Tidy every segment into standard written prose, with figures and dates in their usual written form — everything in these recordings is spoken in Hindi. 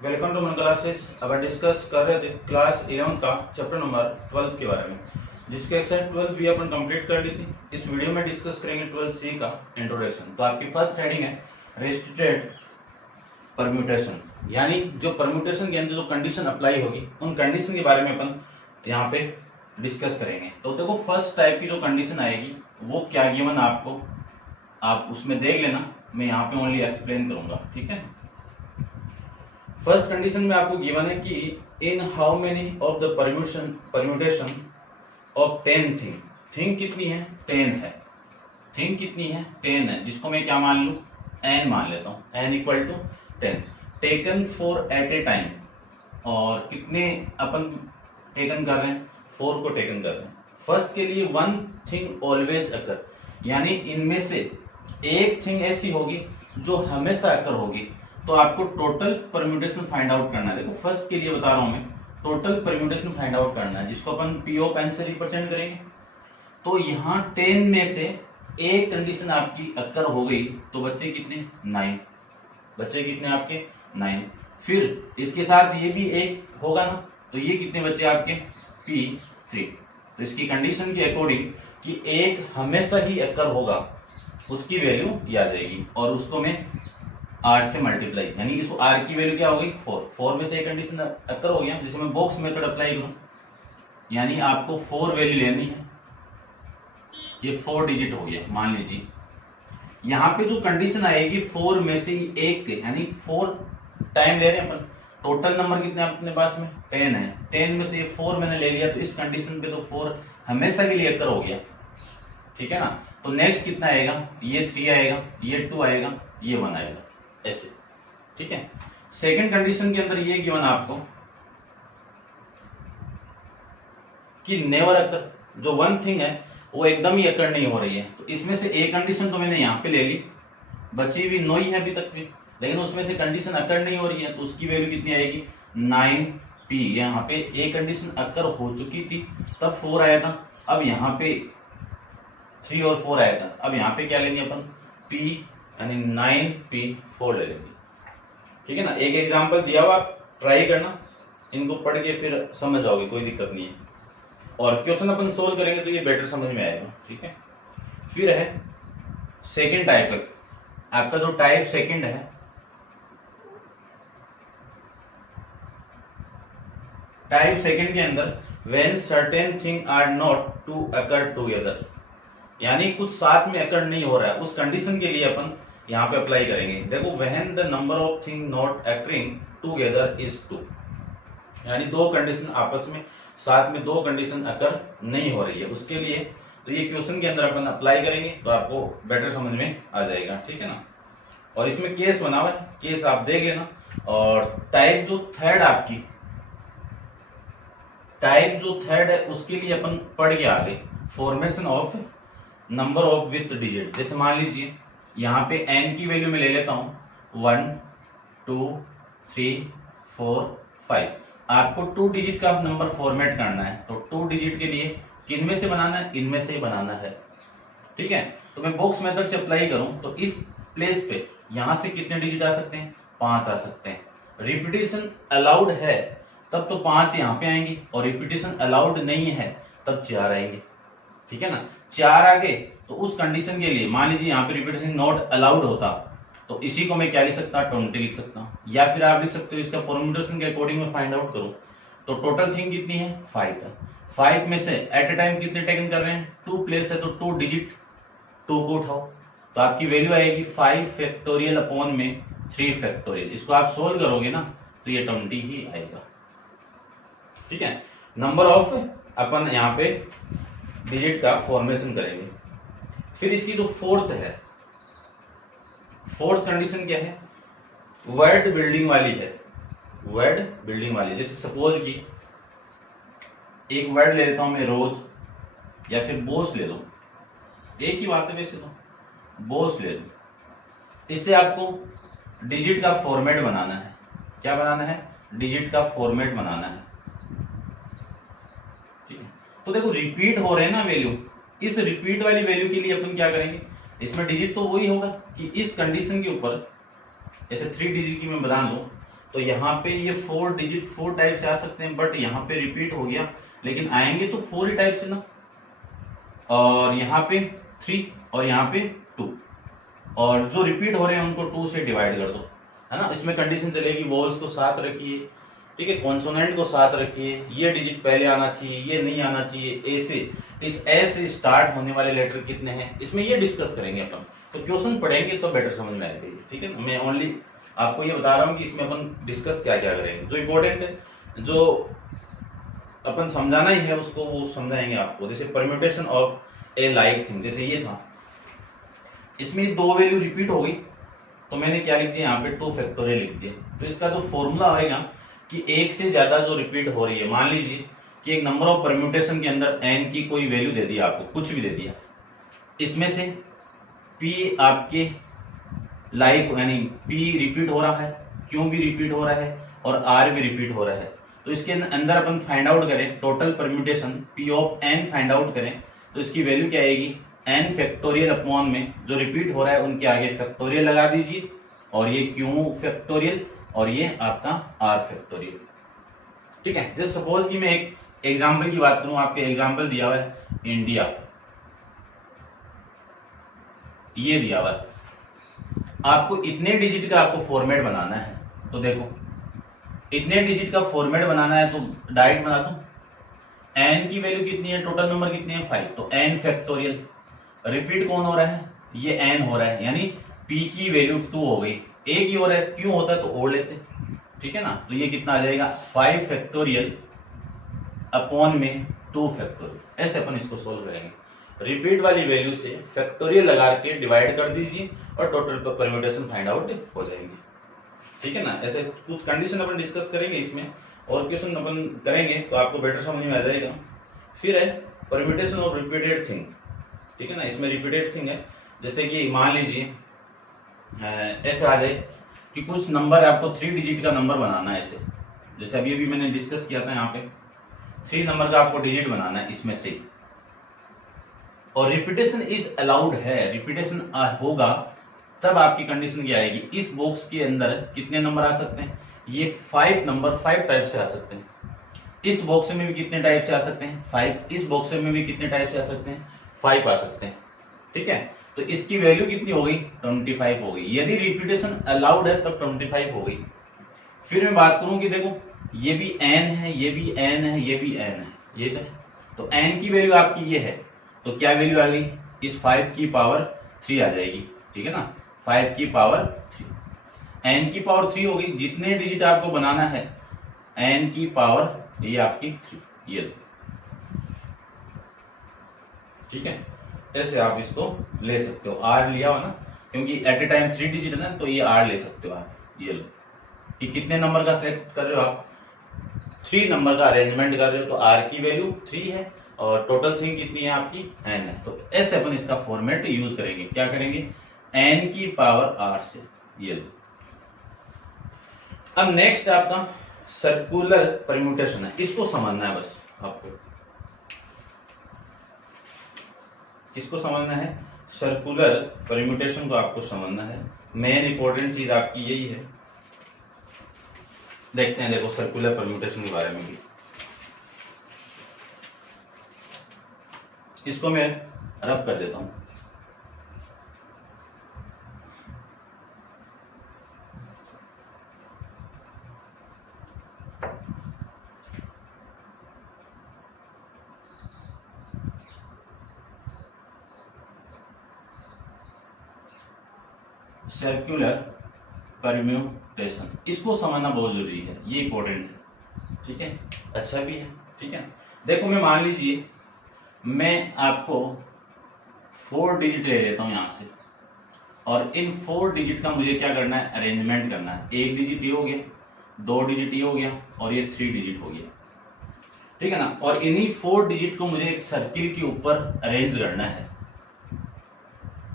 वेलकम टू मन क्लासेस। अब डिस्कस कर रहे थे क्लास 11 का चैप्टर नंबर 12 के बारे में, जिसके एक्सरसाइज 12 भी अपन कंप्लीट कर ली थी। इस वीडियो में डिस्कस करेंगे 12C का इंट्रोडक्शन। तो आपकी फर्स्ट हेडिंग है रेस्ट्रिक्टेड परम्यूटेशन, यानी जो परम्यूटेशन के अंदर जो कंडीशन अप्लाई होगी उन कंडीशन के बारे में अपन यहाँ पे डिस्कस करेंगे। तो देखो फर्स्ट टाइप की जो कंडीशन आएगी वो क्या गिवन आपको, आप उसमें देख लेना, मैं यहाँ पे ओनली एक्सप्लेन करूंगा, ठीक है। फर्स्ट कंडीशन में आपको गिवन है कि in how many of the permutation of 10 thing कितनी है, 10 है। थिंग कितनी है, 10 है, जिसको मैं क्या मान लू, n मान लेता हूँ, n equal to 10 taken four at a time. और कितने अपन टेकन कर रहे हैं, 4 को टेकन कर रहे हैं। फर्स्ट के लिए वन थिंग ऑलवेज अकर, यानी इनमें से एक थिंग ऐसी होगी जो हमेशा अकर होगी। तो आपको टोटल परम्यूटेशन फाइंड आउट करना है। देखो फर्स्ट के लिए बता रहा हूं मैं, टोटल परम्यूटेशन फाइंड आउट करना है, जिसको अपन पी ऑफ एन से रिप्रेजेंट करेंगे। तो यहाँ 10 में से एक कंडीशन आपकी अक्कर हो गई, तो बच्चे कितने, 9। बच्चे कितने आपके, 9। फिर इसके साथ ये भी एक होगा ना, तो ये कितने बच्चे आपके, P3। तो इसकी कंडीशन के अकॉर्डिंग कि एक हमेशा ही अक्कर होगा, उसकी वैल्यू याद आएगी, और उसको मैं 8 से मल्टीप्लाई, यानी इस r की वैल्यू क्या हो गई, 4 में से एक कंडीशन अक्कर हो गया, जिसे मैं बॉक्स मेथड अप्लाई करूं, यानी आपको 4 वैल्यू लेनी है। ये 4 डिजिट हो गया, मान लीजिए यहाँ पे जो कंडीशन आएगी 4 में से ही एक, यानी 4 टाइम ले रहे हैं अपन। टोटल नंबर कितने अपने पास में, 10 है। 10 में से ये 4 मैंने ले लिया, तो इस कंडीशन पे तो 4 हमेशा के लिए अक्कर हो गया, ठीक है ना। तो नेक्स्ट कितना आएगा, ये 3 आएगा, ये 2 आएगा, ये 1 आएगा, ऐसे, ठीक है। सेकंड कंडीशन के अंदर ये गिवन आपको कि नेवर अकर, जो वन थिंग है वो एकदम ही अकर नहीं हो रही है। तो इसमें से एक कंडीशन तो मैंने यहाँ पे ले ली, बची हुई 9 ही है अभी तक भी, लेकिन उसमें से कंडीशन अकर नहीं हो रही है, तो उसकी वैल्यू कितनी आएगी, 9p। यहाँ पे एक कंडीशन अकर हो चुकी थी, तब 4 आया था। अब यहाँ पे 3 और 4 आया था, अब यहाँ पे क्या लेंगे अपन, p, यानी 9p4 ले लेंगे, ठीक है ना। एक एग्जांपल दिया हुआ, आप ट्राई करना, इनको पढ़ के फिर समझ आओगे, कोई दिक्कत नहीं है। और क्वेश्चन अपन सोल्व करेंगे तो ये बेटर समझ में आएगा, ठीक है। फिर है सेकंड टाइप, आपका जो टाइप सेकंड है, टाइप सेकंड के अंदर when certain thing are not to occur together, यानी कुछ साथ में अकर नहीं हो रहा है, उस कंडीशन के लिए अपन यहाँ पे अप्लाई करेंगे। देखो when the number of thing not occurring together is 2, यानी दो कंडीशन आपस में साथ में, दो कंडीशन अकर नहीं हो रही है, उसके लिए तो ये क्वेश्चन के अंदर अपन अप्लाई करेंगे, तो आपको बेटर समझ में आ जाएगा, ठीक है ना। और इसमें केस बना हुआ है, केस आप देख लेना। और टाइप जो थर्ड आपकी, टाइप जो थर्ड है उसके लिए अपन पढ़ के आगे, formation of number of with digit. जैसे मान लीजिए यहाँ पे n की वैल्यू में ले लेता हूं 1 2 3 4 5। आपको 2 डिजिट का नंबर फॉर्मेट करना है, तो 2 डिजिट के लिए किनमें से बनाना है, इनमें से ही बनाना है, ठीक है। तो मैं बॉक्स मेथड से अप्लाई करूं तो इस प्लेस पे यहां से कितने डिजिट आ सकते हैं, 5 आ सकते हैं। रिपीटेशन अलाउड है तब तो 5 यहाँ पे आएंगे, और रिपीटेशन अलाउड नहीं है तब 4 आएंगे, ठीक है ना। 4 आ गए तो उस कंडीशन के लिए मान लीजिए यहाँ पे रिपीटेशन नॉट अलाउड होता, तो इसी को मैं क्या लिख सकता, 20 लिख सकता हूँ। या फिर आप लिख सकते हो इसका परम्यूटेशन के अकॉर्डिंग में फाइंड आउट करो, तो टोटल थिंग कितनी है, 5 है। 5 में से एट ए टाइम कितने टेकन कर रहे हैं, 2 प्लेस है, तो 2 डिजिट 2 को उठाओ, तो आपकी वैल्यू आएगी 5 फैक्टोरियल अपॉन में 3 फैक्टोरियल। इसको आप सोल्व करोगे ना तो ये 20 ही आएगा, ठीक है। नंबर ऑफ अपन यहाँ पे डिजिट का फॉर्मेशन करेंगे। फिर इसकी जो फोर्थ है, फोर्थ कंडीशन क्या है, वर्ड बिल्डिंग वाली है, वर्ड बिल्डिंग वाली। जैसे सपोज कि एक वर्ड ले लेता हूं मैं, रोज, या फिर बोस ले लो, एक ही बात है वैसे तो, बोस ले लो। इससे आपको डिजिट का फॉर्मेट बनाना है, क्या बनाना है, डिजिट का फॉर्मेट बनाना है, ठीक है। तो देखो रिपीट हो रहे हैं ना वैल्यू, इस रिपीट वाली वैल्यू के लिए अपन क्या करेंगे, इसमें डिजिट तो वही होगा कि इस कंडीशन के ऊपर, जैसे 3 डिजिट की मैं बना दूं, तो यहाँ पे ये 4 डिजिट 4 टाइप से आ सकते हैं, बट यहाँ पे रिपीट हो गया, लेकिन आएंगे तो 4 ही टाइप से ना। और यहाँ पे 3 और यहाँ पे 2, और जो रिपीट हो रहे हैं उनको 2 से डिवाइड कर दो, है ना। इसमें कंडीशन चलेगी वॉवल्स को साथ रखिए, ठीक है, कॉन्सोनेंट को साथ रखिए, ये डिजिट पहले आना चाहिए, ये नहीं आना चाहिए, ऐसे इस ए से स्टार्ट होने वाले लेटर कितने हैं, इसमें ये डिस्कस करेंगे अपन। तो क्वेश्चन पढ़ेंगे तो बेटर समझ में आएगा, ठीक है। मैं ओनली आपको ये बता रहा हूँ कि इसमें अपन डिस्कस क्या क्या करेंगे। जो इम्पोर्टेंट है, जो अपन समझाना ही है उसको वो समझाएंगे आपको। जैसे permutation of A like thing, जैसे ये था, इसमें 2 वैल्यू रिपीट हो गई, तो मैंने क्या लिख दिया यहाँ पे 2 फैक्टोरियल लिख दिया। तो इसका जो फॉर्मूला आएगा कि एक से ज्यादा जो रिपीट हो रही है, मान लीजिए कि एक नंबर ऑफ परम्यूटेशन के अंदर n की कोई वैल्यू दे दिया आपको, कुछ भी दे दिया, इसमें से p आपके लाइक यानी p रिपीट हो रहा है, q भी रिपीट हो रहा है और r भी रिपीट हो रहा है। तो इसके अंदर अपन फाइंड आउट करें total permutation p of n find out करें, तो इसकी वैल्यू क्या आएगी, n फैक्टोरियल अपॉन में जो रिपीट हो रहा है उनके आगे फैक्टोरियल लगा दीजिए, और ये q फैक्टोरियल और ये आपका r फैक्टोरियल, ठीक है। जैसे सपोज कि मैं एक एग्जाम्पल की बात करूं, आपके एग्जाम्पल दिया हुआ है इंडिया, ये दिया हुआ है, आपको इतने डिजिट का आपको फॉर्मेट बनाना है। तो देखो इतने डिजिट का फॉर्मेट बनाना है, तो डायरेक्ट बना दूं, n की वैल्यू कितनी है, टोटल नंबर कितने हैं 5, तो n फैक्टोरियल, रिपीट कौन हो रहा है, ये n हो रहा है, यानी p की वैल्यू 2 हो गई, एक ही हो रहा है, क्यों होता है तो और लेते, ठीक है ना। तो ये कितना आ जाएगा 5 फैक्टोरियल अपॉन में 2 फैक्टोरियल, ऐसे अपन इसको सोल्व करेंगे। रिपीट वाली वैल्यू से फैक्टोरियल लगा के डिवाइड कर दीजिए और टोटल परम्यूटेशन फाइंड आउट हो जाएंगे, ठीक है ना। ऐसे कुछ कंडीशन अपन डिस्कस करेंगे इसमें, और क्वेश्चन अपन करेंगे तो आपको बेटर समझ में आ जाएगा। फिर है परम्यूटेशन ऑफ रिपीटेड थिंग, ठीक है ना। इसमें रिपीटेड थिंग है, जैसे कि मान लीजिए ऐसे आ जाए कि कुछ नंबर आपको 3 डिजिट का नंबर बनाना है, ऐसे जैसे अभी अभी मैंने डिस्कस किया था, यहाँ पे 3 नंबर का आपको डिजिट बनाना है इसमें से, और रिपीटेशन इज अलाउड है, रिपीटेशन होगा तब आपकी कंडीशन क्या आएगी, इस बॉक्स के अंदर कितने नंबर आ सकते हैं, ये 5 नंबर 5 टाइप से आ सकते हैं, इस बॉक्स में भी कितने टाइप से आ सकते हैं 5, इस बॉक्स में भी कितने टाइप से आ सकते हैं 5 आ सकते हैं, ठीक है। तो इसकी वैल्यू कितनी हो गई 25 हो गई, यदि रिपीटेशन अलाउड है तब 25 हो गई। फिर मैं बात करूं कि देखो ये भी n है, ये भी n है, ये भी n है, ये तो n की वैल्यू आपकी ये है, तो क्या वैल्यू आ गई, इस 5 की पावर 3 आ जाएगी, ठीक है ना, 5 की पावर 3, n की पावर 3 हो गई। जितने डिजिट आपको बनाना है n की पावर ये आपकी 3, ये ठीक है। ऐसे आप इसको ले सकते हो, r लिया हो ना, क्योंकि एट ए टाइम 3 डिजिट है ना, तो ये r ले सकते हो आप। ये लो कि कितने नंबर का सेलेक्ट कर रहे हो आप, 3 नंबर का अरेंजमेंट कर रहे हो, तो r की वैल्यू 3 है और टोटल थिंग कितनी है आपकी n है। तो ऐसे अपन इसका फॉर्मेट यूज करेंगे, क्या करेंगे n की पावर r से, ये लो। अब नेक्स्ट आपका सर्कुलर परम्यूटेशन है, इसको समझना है बस आपको, किसको समझना है, सर्कुलर परम्यूटेशन को आपको समझना है। मेन इंपॉर्टेंट चीज आपकी यही है। देखते हैं, देखो सर्कुलर परम्यूटेशन के बारे में भी, इसको मैं रब कर देता हूं। सर्कुलर परम्यूटेशन, इसको समझना बहुत जरूरी है, ये इंपॉर्टेंट है, ठीक है, अच्छा भी है, ठीक है। देखो मैं मान लीजिए मैं आपको 4 डिजिट ले लेता हूं यहां से, और इन 4 डिजिट का मुझे क्या करना है, अरेंजमेंट करना है। 1 डिजिट ये हो गया, 2 डिजिट ये हो गया और ये 3 डिजिट हो गया, ठीक है ना। और इन्हीं 4 डिजिट को मुझे एक सर्किल के ऊपर अरेंज करना है,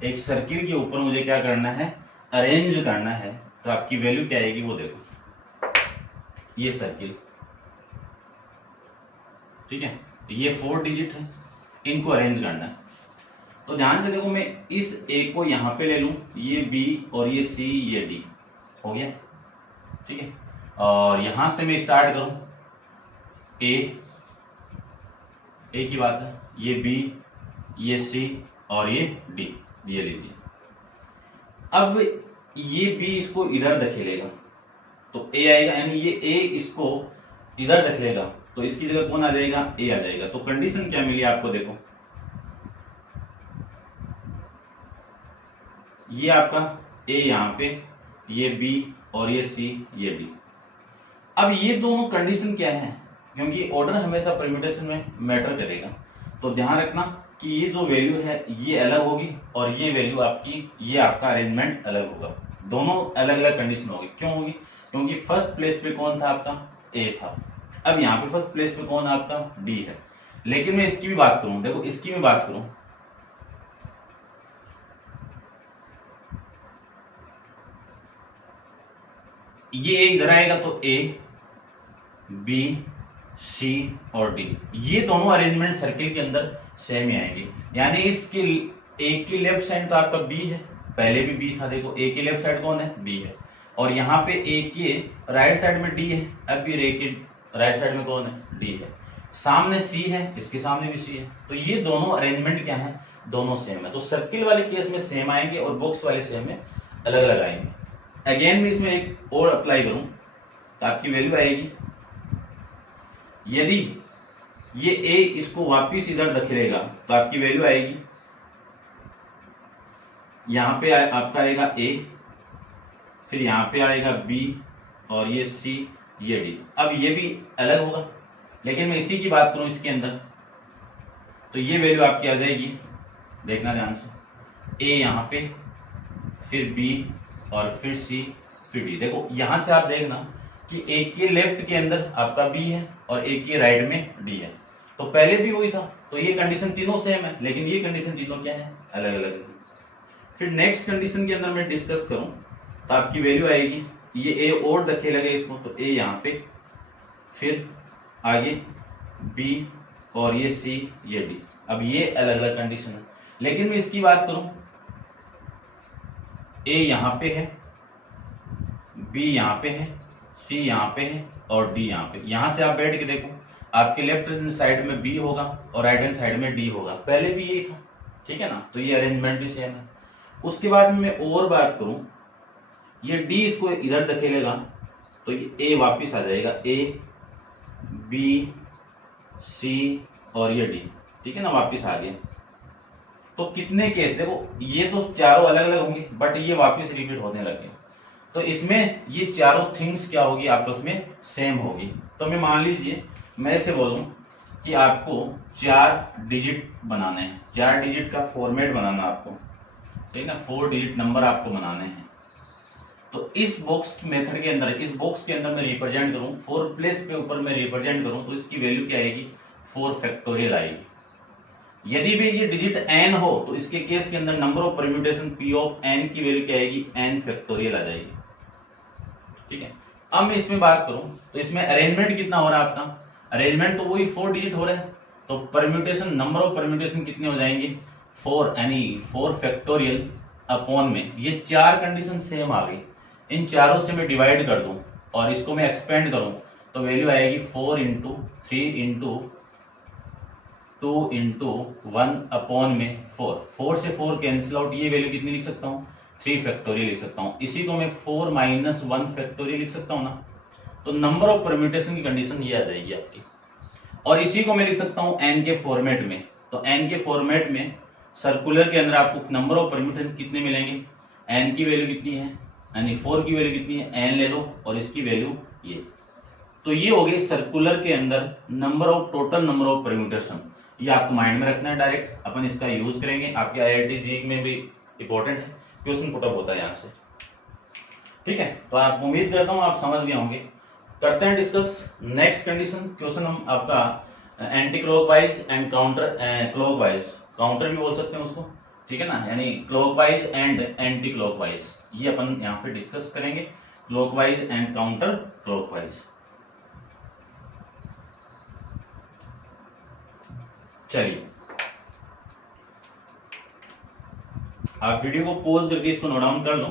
एक सर्किल के ऊपर मुझे क्या करना है, अरेंज करना है। तो आपकी वैल्यू क्या आएगी वो देखो, ये सर्किल, ठीक है, ये 4 डिजिट है, इनको अरेंज करना है। तो ध्यान से देखो, मैं इस ए को यहां पे ले लूं, ये बी और ये सी ये डी हो गया, ठीक है। और यहां से मैं स्टार्ट करूं, ए की बात है, ये बी, ये सी और ये डी, ये लीजिए। अब ये बी इसको इधर धकेलेगा तो ए आएगा, यानी ये ए इसको इधर धकेलेगा तो इसकी जगह कौन आ जाएगा, ए आ जाएगा। तो कंडीशन क्या मिली आपको, देखो ये आपका ए यहां पे, ये बी और ये सी, ये डी। अब ये दोनों कंडीशन क्या है, क्योंकि ऑर्डर हमेशा परम्यूटेशन में मैटर करेगा, तो ध्यान रखना कि ये जो वैल्यू है ये अलग होगी और ये वैल्यू आपकी, ये आपका अरेंजमेंट अलग होगा। दोनों अलग अलग कंडीशन होगी। क्यों होगी, क्योंकि फर्स्ट प्लेस पे कौन था आपका, ए था। अब यहाँ पे फर्स्ट प्लेस पे कौन आपका, डी है। लेकिन मैं इसकी भी बात करूं, देखो इसकी भी बात करूं, ये ए इधर आएगा तो ए, बी, सी और डी, ये दोनों अरेंजमेंट सर्किल के अंदर सेम ही आएंगे। यानी इसके ए की लेफ्ट साइड तो आपका बी है, पहले भी बी था, देखो ए की लेफ्ट साइड कौन है, बी है। और यहाँ पे ए के राइट साइड में डी है, अब भी ए के राइट साइड में कौन है, डी है। सामने सी है, इसके सामने भी सी है, तो ये दोनों अरेंजमेंट क्या है, दोनों सेम है। तो सर्किल वाले केस में सेम आएंगे और बॉक्स वाले केस में अलग अलग आएंगे। अगेन मैं इसमें एक और अप्लाई करूं तो आपकी वैल्यू आएगी, यदि ये ए इसको वापिस इधर धकेलेगा तो आपकी वैल्यू आएगी, यहां पे आपका आएगा ए, फिर यहां पे आएगा बी और ये सी, ये डी। अब ये भी अलग होगा, लेकिन मैं इसी की बात करूं इसके अंदर, तो ये वैल्यू आपकी आ जाएगी, देखना ध्यान से, ए यहां पे, फिर बी और फिर सी, फिर डी। देखो यहां से आप देखना कि ए के लेफ्ट के अंदर आपका बी है और ए के राइट में डी है, तो पहले भी वही था, तो ये कंडीशन तीनों सेम है, लेकिन ये कंडीशन तीनों क्या है, अलग अलग है। फिर नेक्स्ट कंडीशन के अंदर मैं डिस्कस करूं तो आपकी वैल्यू आएगी, ये ए और धकेलेगा इसको तो ए यहां पे, फिर आगे बी और ये सी, ये डी। अब ये अलग अलग कंडीशन है, लेकिन मैं इसकी बात करूं, ए यहां पे है, बी यहां पे है, सी यहां पे है और डी यहां पे। यहां से आप बैठ के देखो, आपके लेफ्ट हैंड साइड में बी होगा और राइट हैंड साइड में डी होगा, पहले भी यही था, ठीक है ना। तो ये अरेंजमेंट भी सेम है। उसके बाद में मैं और बात करूं, ये डी इसको इधर धकेलेगा तो ये ए वापिस आ जाएगा, ए, बी, सी और ये डी, ठीक है ना, वापिस आ गया। तो कितने केस, देखो ये तो चारों अलग अलग होंगे, बट ये वापिस रिपीट होने लगे, तो इसमें ये चारों थिंग्स क्या होगी, आपस में सेम होगी। तो मैं मान लीजिए मैं इसे बोलूं कि आपको 4 डिजिट बनाने हैं, 4 डिजिट का फॉर्मेट बनाना आपको, ठीक है ना, 4 डिजिट नंबर आपको बनाने हैं। तो इस बॉक्स मेथड के अंदर, इस बॉक्स के अंदर मैं रिप्रेजेंट करूं, 4 प्लेस पे ऊपर मैं रिप्रेजेंट करूं तो इसकी वैल्यू क्या आएगी, 4 फैक्टोरियल आएगी। यदि भी ये डिजिट n हो तो इसके केस के अंदर number of permutation p of n की वैल्यू क्या आएगी, n फैक्टोरियल आ जाएगी, ठीक है। अब मैं इसमें बात करूं तो इसमें अरेंजमेंट कितना हो रहा है आपका, अरेंजमेंट तो वही 4 डिजिट हो रहा है, तो परम्यूटेशन, नंबर ऑफ परम्यूटेशन कितने हो जाएंगे, 4, यानी 4 फैक्टोरियल अपॉन में ये 4 कंडीशन सेम आ गई, इन चारों से मैं डिवाइड कर दूं और इसको मैं एक्सपेंड करूं तो वैल्यू आएगी 4 इंटू 3 इंटू 2 इंटू 1 अपॉन में 4 से 4 कैंसिल आउट, ये वैल्यू कितनी लिख सकता हूँ, 3 फैक्टोरियल लिख सकता हूँ। इसी को मैं 4 माइनस 1 फैक्टोरियल लिख सकता हूँ ना, तो नंबर ऑफ परम्यूटेशन की कंडीशन ये आ जाएगी आपकी। और इसी को मैं लिख सकता हूँ n के फॉर्मेट में, तो n के फॉर्मेट में सर्कुलर के अंदर आपको नंबर ऑफ परम्यूटेशन कितने मिलेंगे, n की वैल्यू कितनी है, यानी 4 की वैल्यू कितनी है, n ले लो और इसकी वैल्यू ये। तो ये हो गई सर्कुलर के अंदर number of, total number of permutation. ये आपको माइंड में रखना है, डायरेक्ट अपन इसका यूज करेंगे, आपके IIT जी में भी इंपॉर्टेंट है, क्वेश्चन पुटअप होता है यहाँ से, ठीक है। तो आप उम्मीद करता हूँ आप समझ गए होंगे। करते हैं डिस्कस नेक्स्ट कंडीशन, क्वेश्चन हम आपका anti clockwise and counter, clockwise, counter भी बोल सकते हैं उसको, ठीक है ना, यानी क्लॉकवाइज एंड एंटी क्लॉकवाइज, ये अपन यहाँ पे डिस्कस करेंगे, क्लॉकवाइज एंड काउंटर क्लॉकवाइज। चलिए आप वीडियो को पॉज करके इसको नोट डाउन कर लो,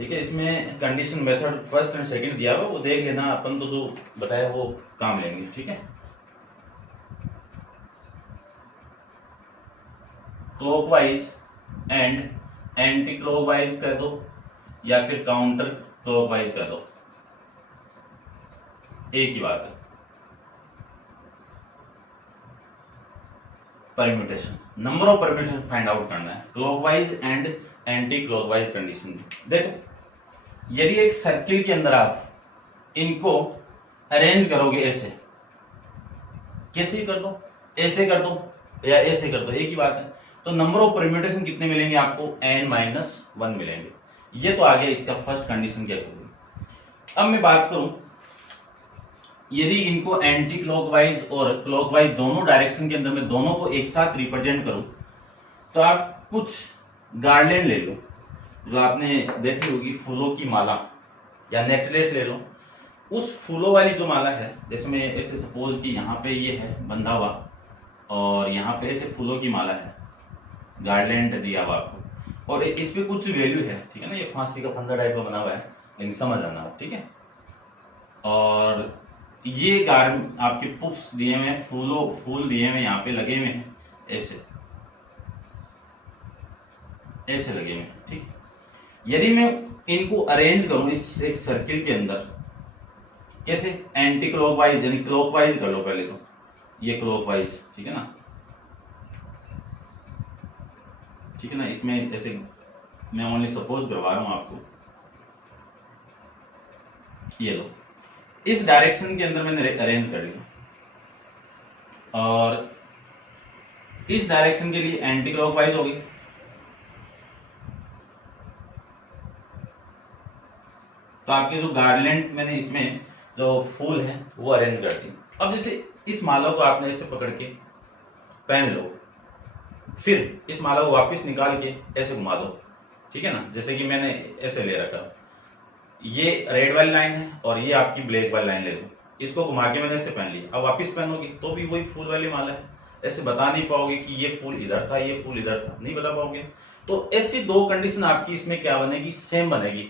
ठीक है, इसमें condition method first and second दिया हुआ, वो देख लेना, अपन तो जो बताया वो काम लेंगे। ठीक है, क्लॉकवाइज एंड एंटी क्लॉकवाइज कर दो या फिर काउंटर क्लॉकवाइज कर दो, एक ही बात है। Permutation, number of permutation find out करना है, clockwise and anti clockwise condition. देखो, यदि एक सर्किल के अंदर आप इनको अरेंज करोगे ऐसे, कैसे कर दो, ऐसे कर दो या ऐसे कर दो, एक ही बात है, तो नंबर ऑफ परम्यूटेशन कितने मिलेंगे आपको, n-1 मिलेंगे। ये तो आ गया इसका फर्स्ट कंडीशन क्या होगी। अब मैं बात करूं, यदि इनको एंटी क्लॉकवाइज और क्लॉकवाइज दोनों डायरेक्शन के अंदर मैं दोनों को एक साथ रिप्रेजेंट करूं, तो आप कुछ गार्लैंड ले लो, जो आपने देखी होगी फूलों की माला या नेकलेस ले लो। उस फूलों वाली जो माला है, जैसे मैं ऐसे सपोज कि यहाँ पे ये है बंधा हुआ और यहाँ पे ऐसे फूलों की माला है, गार्लैंड दिया हुआ आपको, और इस पे कुछ वैल्यू है, ठीक है ना, ये फांसी का फंदा टाइप का बना हुआ है, लेकिन समझ आना आप, ठीक है। और ये आपके पुफ्स दिए हुए हैं, फूल दिए हुए यहाँ पे लगे हुए हैं, ऐसे ऐसे लगे हुए हैं, ठीक। यदि मैं इनको अरेंज करूं इस एक सर्किल के अंदर, कैसे, एंटी क्लॉकवाइज यानी क्लॉकवाइज कर लो पहले तो, ये क्लॉकवाइज, ठीक है ना, ठीक है ना, इसमें ऐसे मैं ओनली सपोज करवा रहा हूं आपको, ये लो, इस डायरेक्शन के अंदर मैंने अरेंज कर लिया, और इस डायरेक्शन के लिए एंटी क्लॉकवाइज होगी, तो आपके जो गार्लैंड मैंने इसमें जो फूल है वो अरेंज कर दी। अब जैसे इस माला को आपने ऐसे पकड़ के पहन लो, फिर इस माला को वापस निकाल के ऐसे घुमा दो, ठीक है ना, जैसे कि मैंने ऐसे ले रखा, ये रेड वाली लाइन है और ये आपकी ब्लैक वाली लाइन ले लो, इसको घुमा के मैंने ऐसे पहन लिया। अब वापस पहनोगे तो भी वही फूल वाली माला है, ऐसे बता नहीं पाओगे कि ये फूल इधर था, ये फूल इधर था, नहीं बता पाओगे। तो ऐसी दो कंडीशन आपकी इसमें क्या बनेगी, सेम बनेगी,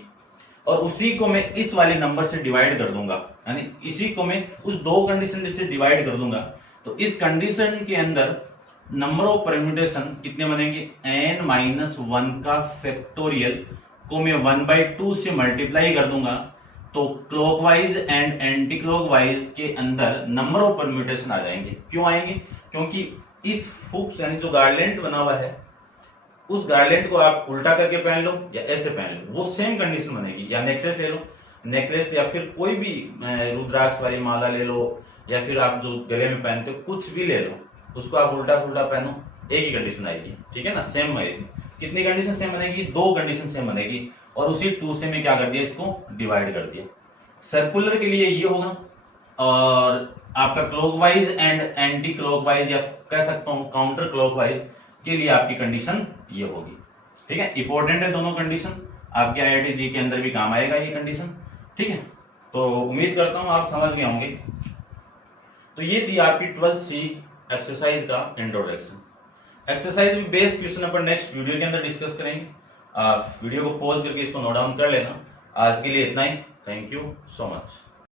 और उसी को मैं इस वाले नंबर से डिवाइड कर दूंगा, यानी इसी को मैं उस दो कंडीशन से डिवाइड कर दूंगा। तो इस कंडीशन के अंदर नंबर ऑफ परम्यूटेशन कितने बनेंगे, n-1 का फैक्टोरियल को मैं 1/2 से मल्टीप्लाई कर दूंगा, तो क्लॉकवाइज एंड एंटी क्लॉकवाइज के अंदर नंबर ऑफ परम्यूटेशन आ जाएंगे। क्यों आएंगे, क्योंकि इस हुक्स यानी जो गार्लैंड बना हुआ है, उस गार्लैंड को आप उल्टा करके पहन लो या ऐसे पहन लो, वो सेम कंडीशन बनेगी। या नेकलेस ले लो, नेकलेस या फिर कोई भी रुद्राक्ष वाली माला ले लो, या फिर आप जो गले में पहनते हो कुछ भी ले लो, उसको आप उल्टा पुल्टा पहनो, एक ही कंडीशन आएगी, ठीक है ना, सेम आएगी। कितनी कंडीशन सेम बनेगी, दो कंडीशन सेम बनेगी, और उसी 2 से मैं क्या कर दिया, इसको डिवाइड कर दिया। सर्कुलर के लिए ये होगा, और आपका क्लॉकवाइज एंड एंटी क्लॉकवाइज या कह सकता हूं काउंटर क्लॉकवाइज के लिए आपकी कंडीशन ये होगी, ठीक है। इंपॉर्टेंट है दोनों कंडीशन, आपके IIT जी के अंदर भी काम आएगा ये कंडीशन, ठीक है। तो उम्मीद करता हूं आप समझ गए होंगे। तो ये थी आपकी 12C एक्सरसाइज का इंट्रोडक्शन। एक्सरसाइज में बेस्ड क्वेश्चन अपन नेक्स्ट वीडियो के अंदर डिस्कस करेंगे। आप वीडियो को पॉज करके इसको नोट डाउन कर लेना। आज के लिए इतना ही, थैंक यू सो मच।